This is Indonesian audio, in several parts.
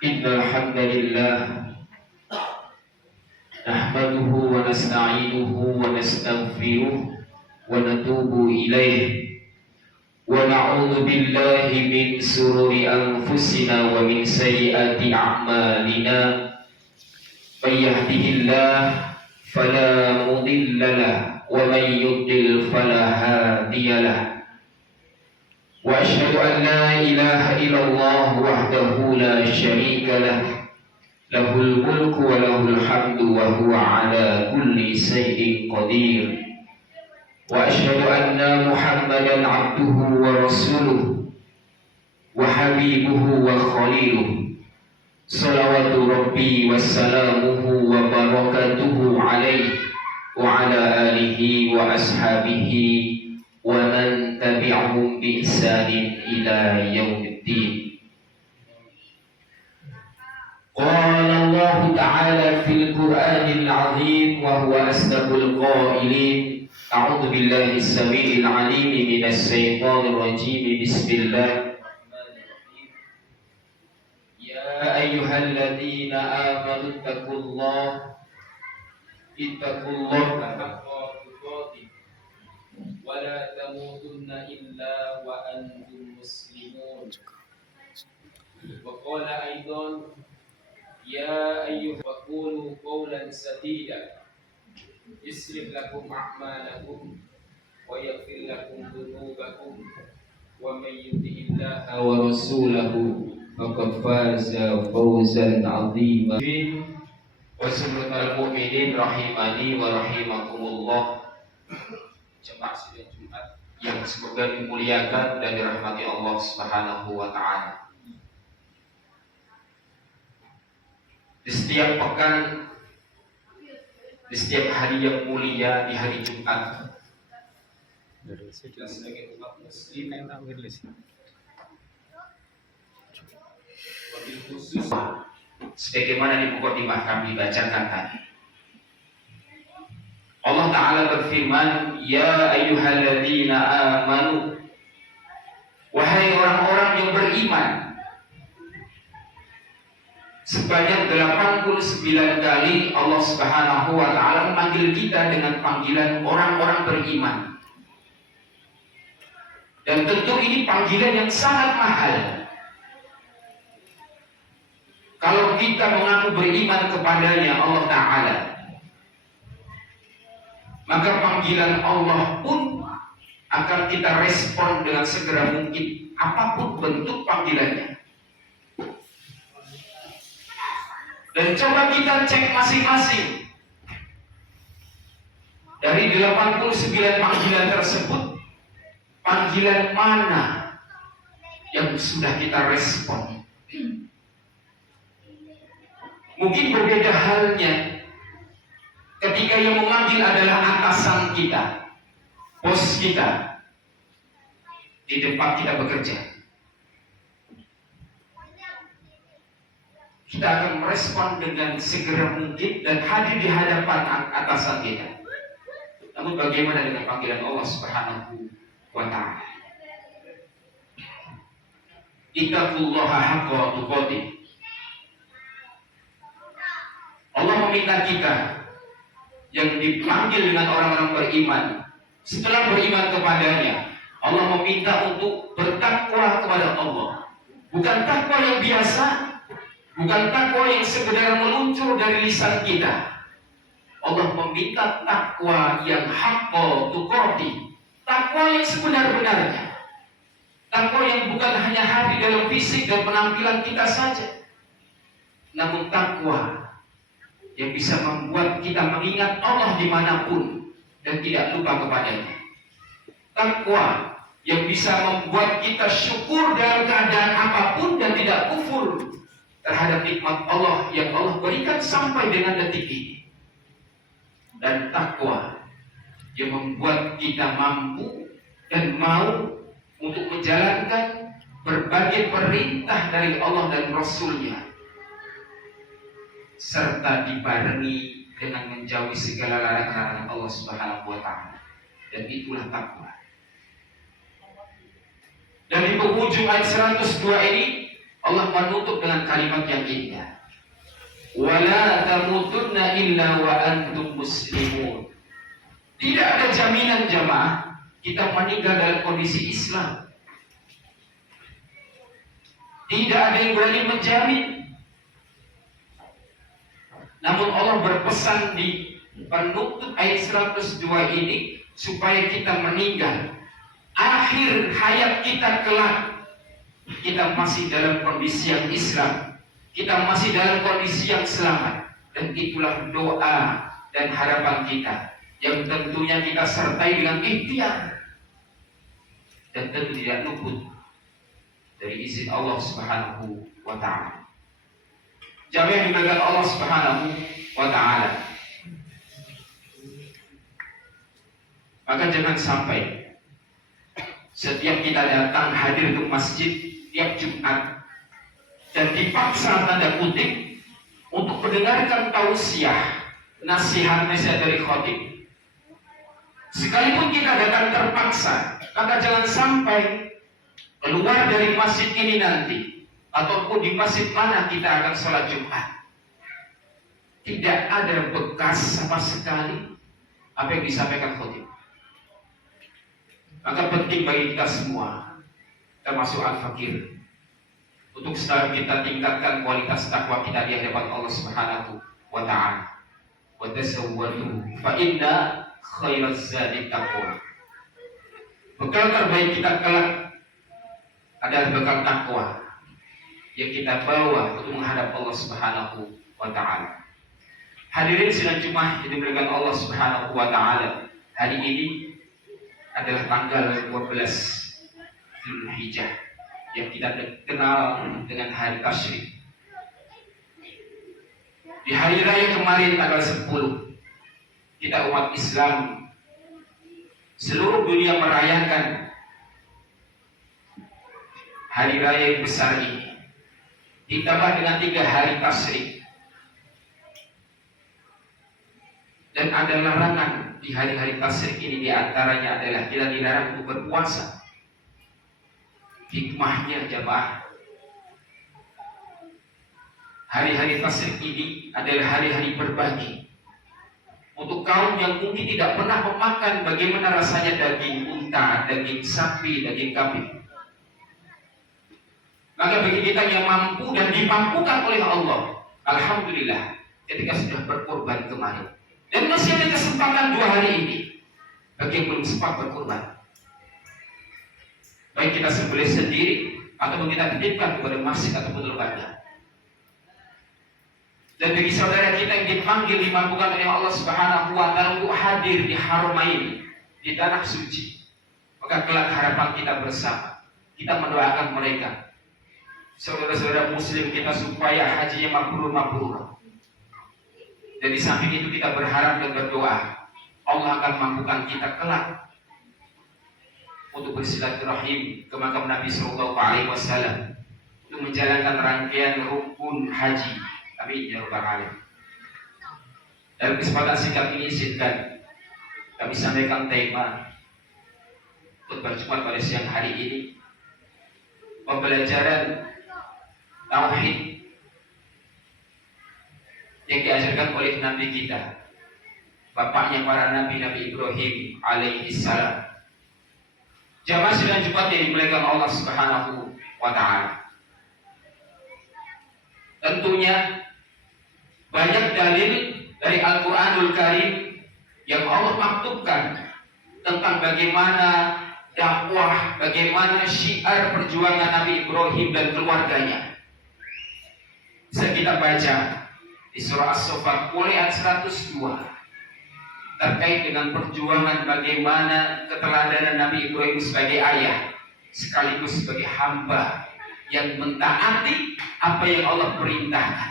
إن الحمد لله نحمده ونستعينه ونستغفره ونتوب إليه ونعوذ بالله من شرور أنفسنا ومن سيئات أعمالنا من يهده الله فلا مضل له ومن يضلل فلا هادي له وأشهد أن لا إله إلا الله وحده لا شريك له له الملك وله الحمد وهو على كل شيء قدير وأشهد أن محمدا عبده ورسوله وحبيبه وخليله صلوات ربي وسلامه وبركاته عليه وعلى آله وأصحابه ومن تبعهم بإحسان إلى يوم الدين. قال الله تعالى في القرآن العظيم وهو أصدق القائلين أعوذ بالله السميع العليم من الشيطان الرجيم بسم الله الرحمن الرحيم يا أيها الذين آمنوا اتقوا الله حق تقاته ولا تموتن إلا وأنتم مسلمون وقال أيضا يا أيها وقولوا قولا سديدا يصلح لكم أعمالكم ويغفر لكم ذنوبكم ومن يطع الله ورسوله فقد فاز فوزا عظيما. Wassalamualaikum warahmatullahi rahimani wa rahimakumullah. Jemaah sidang Jumat yang semoga dimuliakan dan dirahmati Allah Subhanahu wa taala. Di setiap pekan, di setiap hari yang mulia, di hari Jumat, kita sebagai umat muslim wabil khusus sebagaimana di mukadimah kami bacakan tadi, Allah Ta'ala berfirman, ya ayyuhalladzina amanu, wahai orang-orang yang beriman. Sebanyak 89 kali Allah Subhanahu wa Ta'ala memanggil kita dengan panggilan orang-orang beriman. Dan tentu ini panggilan yang sangat mahal. Kalau kita mengaku beriman kepadanya Allah Ta'ala, maka panggilan Allah pun akan kita respon dengan segera mungkin, apapun bentuk panggilannya. Dan coba kita cek masing-masing. Dari 89 panggilan tersebut, panggilan mana yang sudah kita respon? Mungkin berbeda halnya ketika yang memanggil adalah atasan kita, bos kita, di tempat kita bekerja. Kita akan merespon dengan segera mungkin dan hadir di hadapan atasan kita. Namun bagaimana dengan panggilan Allah Subhanahu wa Ta'ala? Ittaqullaha haqqa tuqatih. Allah meminta kita yang dipanggil dengan orang-orang beriman, setelah beriman kepadanya, Allah meminta untuk bertakwa kepada Allah. Bukan takwa yang biasa, bukan takwa yang sekedar meluncur dari lisan kita. Allah meminta takwa yang haqqa tuqatih, takwa yang sebenar-benarnya, takwa yang bukan hanya hadir dalam fisik dan penampilan kita saja, namun takwa yang bisa membuat kita mengingat Allah dimanapun dan tidak lupa kepadanya. Takwa yang bisa membuat kita syukur dalam keadaan apapun dan tidak kufur terhadap nikmat Allah yang Allah berikan sampai dengan detik ini. Dan takwa yang membuat kita mampu dan mau untuk menjalankan berbagai perintah dari Allah dan Rasul-Nya, serta dibarengi dengan menjauhi segala larangan Allah Subhanahu wa Ta'ala. Dan itulah takwa. Dan di penghujung ayat 102 ini Allah menutup dengan kalimat yang indah. Wala tamutunna illa wa antum muslimun. Tidak ada jaminan jamaah kita meninggal dalam kondisi Islam. Tidak ada yang berani menjamin. Namun Allah berpesan di penutup ayat 102 ini supaya kita meninggal. Akhir hayat kita kelak, kita masih dalam kondisi yang Islam. Kita masih dalam kondisi yang selamat. Dan itulah doa dan harapan kita, yang tentunya kita sertai dengan ikhtiar dan tentu tidak luput dari izin Allah Subhanahu wa ta'ala. Jamaah yang dimuliakan Allah Subhanahu wa ta'ala, maka jangan sampai setiap kita datang hadir ke masjid tiap Jumat dan dipaksa tanda kutip untuk mendengarkan tausiah, nasihat-nasihat dari khatib. Sekalipun kita datang terpaksa, maka jangan sampai keluar dari masjid ini nanti ataupun di masjid mana kita akan sholat Jumat tidak ada bekas sama sekali apa yang disampaikan khatib. Maka penting bagi kita semua, termasuk al-fakir, untuk selalu kita tingkatkan kualitas takwa kita di hadapan Allah Subhanahu wa ta'ala. Wa tasawwadu fa inna khairaz zadi taqwa. Bekal terbaik kita kelak adalah bekal takwa yang kita bawa untuk menghadap Allah Subhanahu wa ta'ala. Hadirin sidang Jumat yang dimuliakan Allah Subhanahu wa ta'ala, hari ini adalah tanggal 12 Zulhijjah yang kita kenal dengan hari Tasyrik. Di hari raya kemarin tanggal 10, kita umat Islam seluruh dunia merayakan hari raya yang besar ini, ditambah dengan 3 hari Tasyrik. Dan ada larangan di hari-hari Tasyrik ini, diantaranya adalah kita dilarang untuk berpuasa. Hikmahnya jamaah, hari-hari Tasyrik ini adalah hari-hari berbagi. Untuk kaum yang mungkin tidak pernah memakan bagaimana rasanya daging unta, daging sapi, daging kambing, maka bagi kita yang mampu dan dimampukan oleh Allah, alhamdulillah ketika sudah berkorban kemarin. Dan masih ada kesempatan 2 hari ini bagi yang belum sempat berkorban, baik kita sembelih sendiri ataupun kita titipkan kepada masjid ataupun lembaga. Dan bagi saudara kita yang dipanggil, dimampukan oleh Allah Subhanahu wa ta'ala untuk hadir di Haramain, di tanah suci, maka kelak harapan kita bersama, kita mendoakan mereka, saudara-saudara muslim kita, supaya hajinya mabrur. Dan di samping itu kita berharap dan berdoa Allah akan mampukan kita kelak untuk bersilaturahim ke makam Nabi Sallallahu Alaihi Wasallam untuk menjalankan rangkaian rukun haji. Amin ya rabbal alamin. Dalam kesempatan singkat ini izinkan kami sampaikan tema khutbah Jumat pada siang hari ini, pembelajaran tauhid yang diajarkan oleh Nabi kita, bapaknya para Nabi, Nabi Ibrahim alaihi salam. Jamaah sidang Jumat yang dimuliakan Allah Subhanahu wa ta'ala, tentunya banyak dalil dari Al-Quranul Karim yang Allah maktubkan tentang bagaimana dakwah, bagaimana syiar perjuangan Nabi Ibrahim dan keluarganya. Bisa kita baca di surah As-Saffat mulai ayat 102 terkait dengan perjuangan bagaimana keteladanan Nabi Ibrahim sebagai ayah sekaligus sebagai hamba yang mentaati apa yang Allah perintahkan.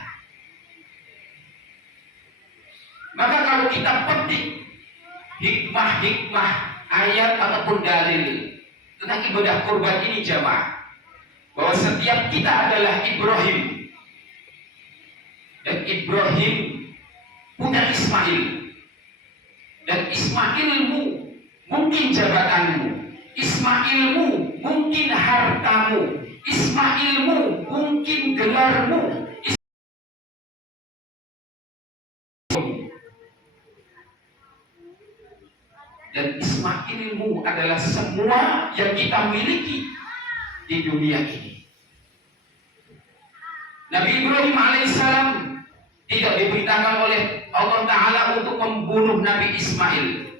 Maka kalau kita petik hikmah-hikmah ayat ataupun dalil tentang ibadah kurban ini jamaah, bahwa setiap kita adalah Ibrahim, dan Ibrahim punya Ismail, dan Ismailmu mungkin jabatanmu, Ismailmu mungkin hartamu, Ismailmu mungkin saudaramu. Dan Ismailmu adalah semua yang kita miliki di dunia ini. Nabi Ibrahim alaihissalam tidak diperintahkan oleh Allah Ta'ala untuk membunuh Nabi Ismail.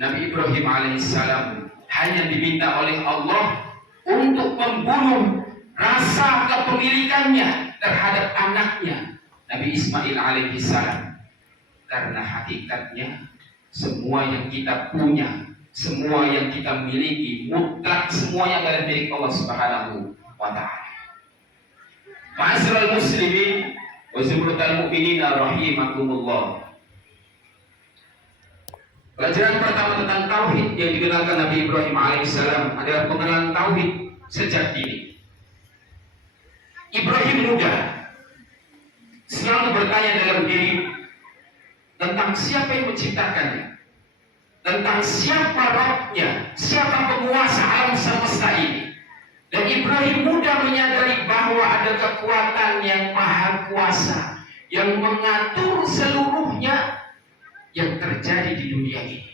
Nabi Ibrahim alaihissalam hanya diminta oleh Allah untuk membunuh rasa kepemilikannya terhadap anaknya Nabi Ismail alaihissalam. Karena hakikatnya semua yang kita punya, semua yang kita miliki, mutlak semuanya adalah milik Allah Subhanahu wa Ta'ala. Ma'asyiral muslimin wa zumratal mu'minina rahimakumullah. Pelajaran pertama tentang tauhid yang dikenalkan Nabi Ibrahim alaihissalam adalah pengenalan tauhid sejak dini. Ibrahim muda selalu bertanya dalam diri tentang siapa yang menciptakannya, tentang siapa Rabbnya, siapa penguasa alam semesta ini. Dan Ibrahim muda menyadari bahwa ada kekuatan yang maha kuasa yang mengatur seluruhnya yang terjadi di dunia ini.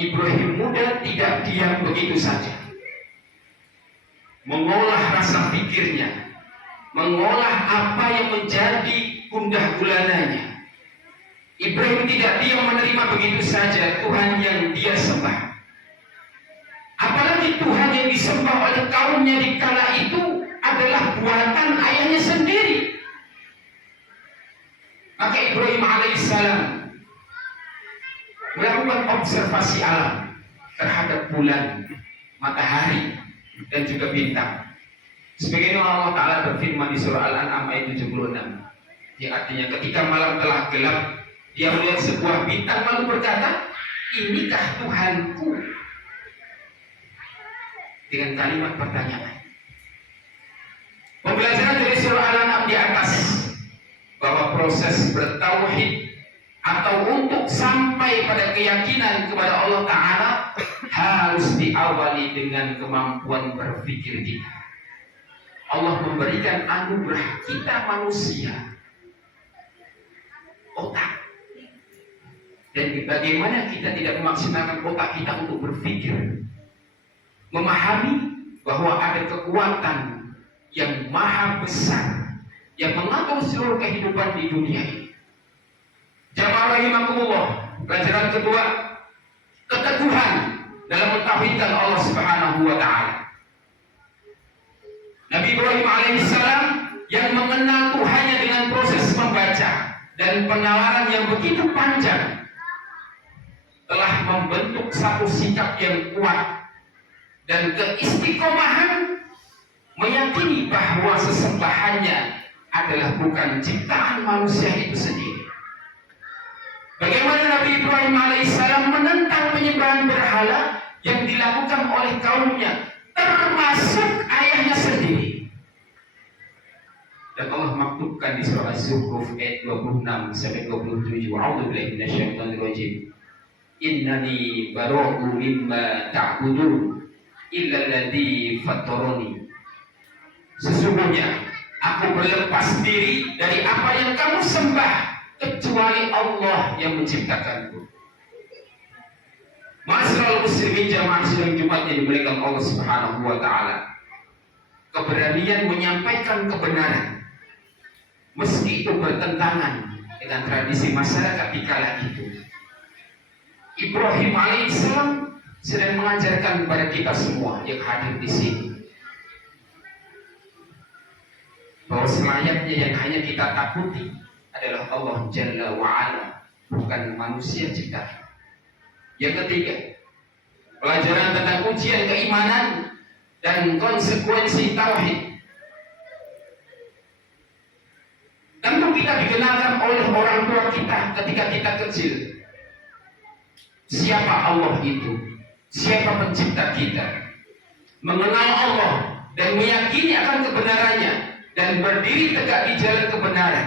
Ibrahim muda tidak diam begitu saja, mengolah rasa pikirnya, mengolah apa yang menjadi gundah gulananya. Ibrahim tidak diam menerima begitu saja Tuhan yang dia sembah. Apalagi Tuhan yang disembah oleh kaumnya di kala itu adalah buatan ayahnya sendiri. Maka Ibrahim alaihissalam melakukan observasi alam terhadap bulan, matahari, dan juga bintang. Sebagaimana Allah Ta'ala berfirman di surah Al-An'am ayat 76. Yang artinya ketika malam telah gelap, dia melihat sebuah bintang lalu berkata, inikah Tuhanku? Dengan kalimat pertanyaan. Pembelajaran dari surah Al-An'am di atas bahwa proses bertauhid atau untuk sampai pada keyakinan kepada Allah Ta'ala harus diawali dengan kemampuan berpikir kita. Allah memberikan anugerah kita manusia otak. Dan bagaimana kita tidak memaksimalkan otak kita untuk berpikir, memahami bahwa ada kekuatan yang maha besar yang mengatur seluruh kehidupan di dunia ini. Jamaah rahimakumullah, pelajaran kedua, keteguhan dalam mentauhidkan Allah Subhanahu wa Ta'ala. Nabi Ibrahim alaihissalam yang mengenal Tuhannya dengan proses membaca dan penawaran yang begitu panjang telah membentuk satu sikap yang kuat dan keistiqomahan meyakini bahwa sesembahannya adalah bukan ciptaan manusia itu sendiri. Bagaimana Nabi Ibrahim alaihissalam menentang penyembahan berhala yang dilakukan oleh kaumnya, termasuk ayahnya sendiri. Dan Allah maktubkan di surah Az-Zukhruf ayat 26 sampai 27, A'udzubillahi minasyaitonir rajim. Innani bara'u mimma ta'budun illa alladzi fattarani. Sesungguhnya aku berlepas diri dari apa yang kamu sembah kecuali Allah yang menciptakanku. Ma'asyiral muslimin jamaah sidang Jumat yang dimuliakan Allah Subhanahu wa Ta'ala. Keberanian menyampaikan kebenaran meski itu bertentangan dengan tradisi masyarakat di kala itu. Ibrahim alaihissalam sedang mengajarkan kepada kita semua yang hadir di sini bahwa selayaknya yang hanya kita takuti adalah Allah Jalla wa'ala, bukan manusia ciptaan. Yang ketiga, pelajaran tentang ujian keimanan dan konsekuensi tauhid. Tentu kita dikenalkan oleh orang tua kita ketika kita kecil. Siapa Allah itu? Siapa pencipta kita? Mengenal Allah dan meyakini akan kebenarannya dan berdiri tegak di jalan kebenaran,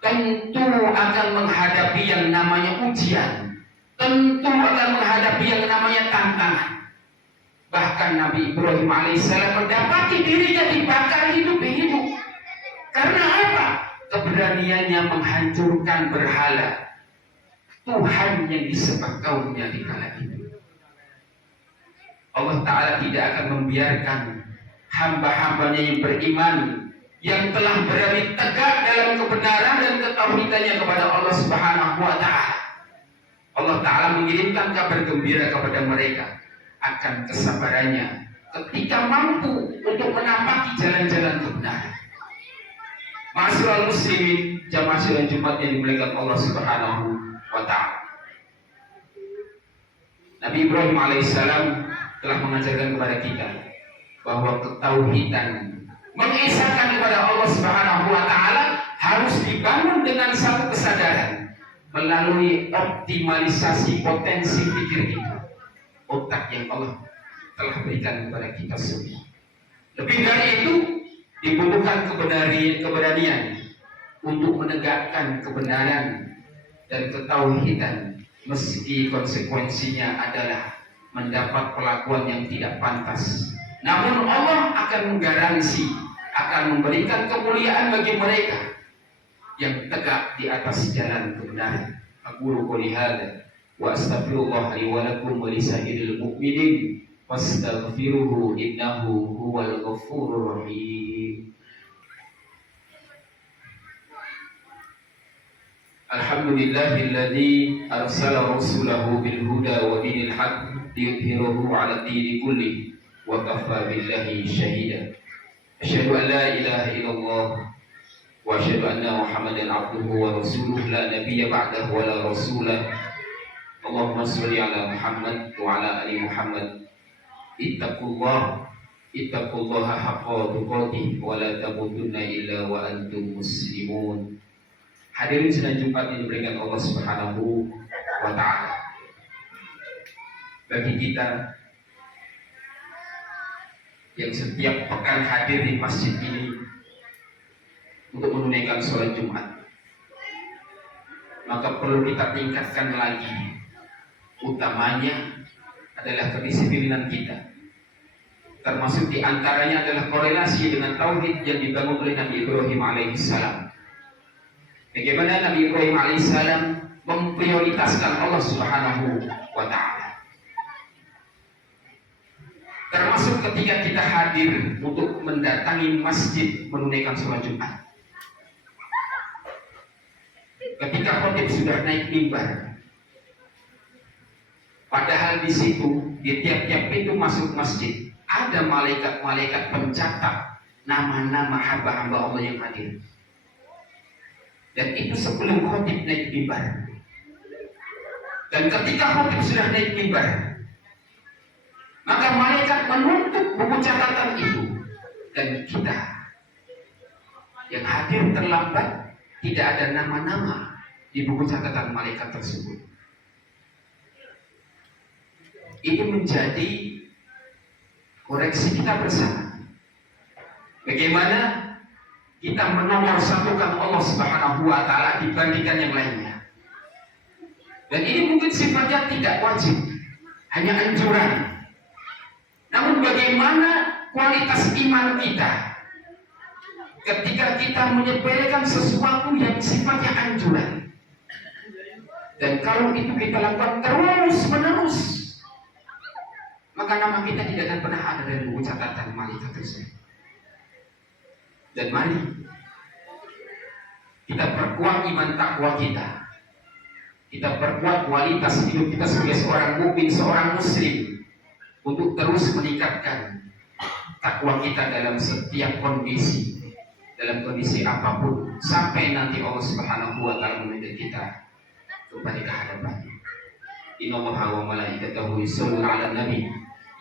tentu akan menghadapi yang namanya ujian, tentu akan menghadapi yang namanya tantangan. Bahkan Nabi Ibrahim alaihissalam mendapati tapi dirinya dibakar hidup-hidup. Karena apa? Keberaniannya menghancurkan berhala Tuhan yang disembah kaumnya di kala itu. Allah Ta'ala tidak akan membiarkan hamba-hambanya yang beriman, yang telah berani tegak dalam kebenaran dan ketauhidannya kepada Allah Subhanahu wa Ta'ala. Allah Ta'ala mengirimkan kabar gembira kepada mereka akan kesabarannya ketika mampu untuk menampaki jalan-jalan kebenaran. Ma'asyiral muslimin, jamaah sidang Jumat yang dimuliakan Allah Subhanahu wa Ta'ala. Nabi Ibrahim alaihissalam telah mengajarkan kepada kita bahwa ketauhidan, mengesahkan kepada Allah Subhanahu wa Ta'ala harus dibangun dengan satu kesadaran melalui optimalisasi potensi pikir kita, otak yang Allah telah berikan kepada kita semua. Lebih dari itu, dibutuhkan keberanian untuk menegakkan kebenaran dan ketauhidan meski konsekuensinya adalah mendapat perlakuan yang tidak pantas. Namun Allah akan menggaransi, akan memberikan kemuliaan bagi mereka yang tegak di atas jalan kebenaran. Aqulu qouli hadza wa astaghfirullah li wa lakum wa lisairil mu'minin wastaghfiruhu innahu huwal ghafurur rahim. Alhamdulillahilladzi arsala rasulahu bil huda wa dinil haqq liyudhhirahu 'ala dini kulli wa kafa billahi shahida. Asyhadu an la ilaha illallah wa asyhadu anna Muhammadan abduhu wa rasuluh la nabiyya ba'dahu wa la rasulah. Allahumma shalli ala Muhammad wa ala ali Muhammad. Ittaqullaha haqqa tuqatih wa la tamutunna illa wa antum muslimun. Hadirin sidang Jumat yang diberikan Allah Subhanahu wa Ta'ala. Bagi kita yang setiap pekan hadir di masjid ini untuk menunaikan sholat Jumat, maka perlu kita tingkatkan lagi. Utamanya adalah kedisiplinan kita, termasuk diantaranya adalah korelasi dengan tauhid yang dibangun oleh Nabi Ibrahim alaihissalam. Bagaimana Nabi Ibrahim alaihissalam memprioritaskan Allah Subhanahu wa Ta'ala, termasuk ketika kita hadir untuk mendatangi masjid menunaikan sholat Jumat. Ketika khotib sudah naik mimbar, padahal di situ di tiap-tiap pintu masuk masjid ada malaikat-malaikat pencatat nama-nama hamba-hamba Allah yang hadir. Dan itu sebelum khotib naik mimbar. Dan ketika khotib sudah naik mimbar, maka malaikat menuntut buku catatan itu. Dan kita yang hadir terlambat, tidak ada nama-nama di buku catatan malaikat tersebut. Itu menjadi koreksi kita bersama. Bagaimana kita menomorsatukan Allah Subhanahu wa Ta'ala dibandingkan yang lainnya. Dan ini mungkin sifatnya tidak wajib, hanya anjuran. Namun bagaimana kualitas iman kita ketika kita menyepelekan sesuatu yang sifatnya anjuran? Dan kalau itu kita lakukan terus menerus, maka nama kita tidak akan pernah ada dari buku catatan malaikat tersebut. Dan mari kita perkuat iman takwa kita. Kita perkuat kualitas hidup kita sebagai seorang mukmin, seorang muslim, untuk terus meningkatkan takwa kita dalam setiap kondisi, dalam kondisi apapun, sampai nanti Allah Subhanahu wa Ta'ala menuntut kita kembali ke hadapannya. Innallaha wa malaikatahu yusholluna 'alan nabi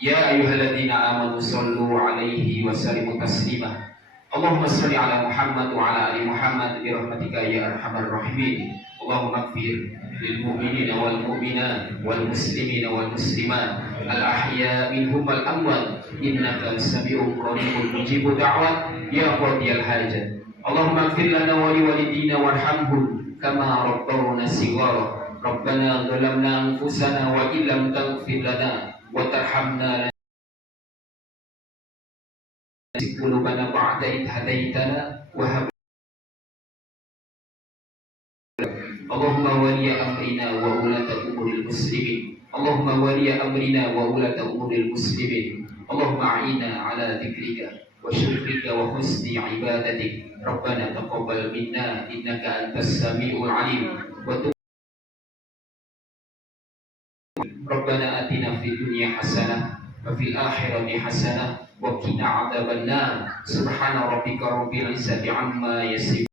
ya ayyuhalladzina amanu shollu 'alaihi wa sallimu taslima. Allahumma sholli ala Muhammad wa ala ali Muhammad bi rahmatika ya arhamar rahimin. Allahumma ighfir lil mu'minina wal mu'minat wal muslimina wal muslimat al ahya minhum wal amwat innaka sami'un qaribun mujibud da'wat ya qadiyal hajat. Allahumma ighfir lana wa li walidina warhamhum kama rabbawna shighara. Rabbana zalamna anfusana wa illam taghfir lana wa tarhamna قلوبنا بعد إذ هديتنا وهب اللهم ولي أمرنا وولاة أمور المسلمين اللهم ولي أمرنا وولاة أمور المسلمين اللهم أعنا على ذكرك وشكرك وحسن عبادتك ربنا تقبل منا إنك أنت السميع العليم ربنا آتنا في الدنيا حسنة وفي الآخرة حسنة وقنا عذاب النار سبحان ربك رب العزة عما يصفون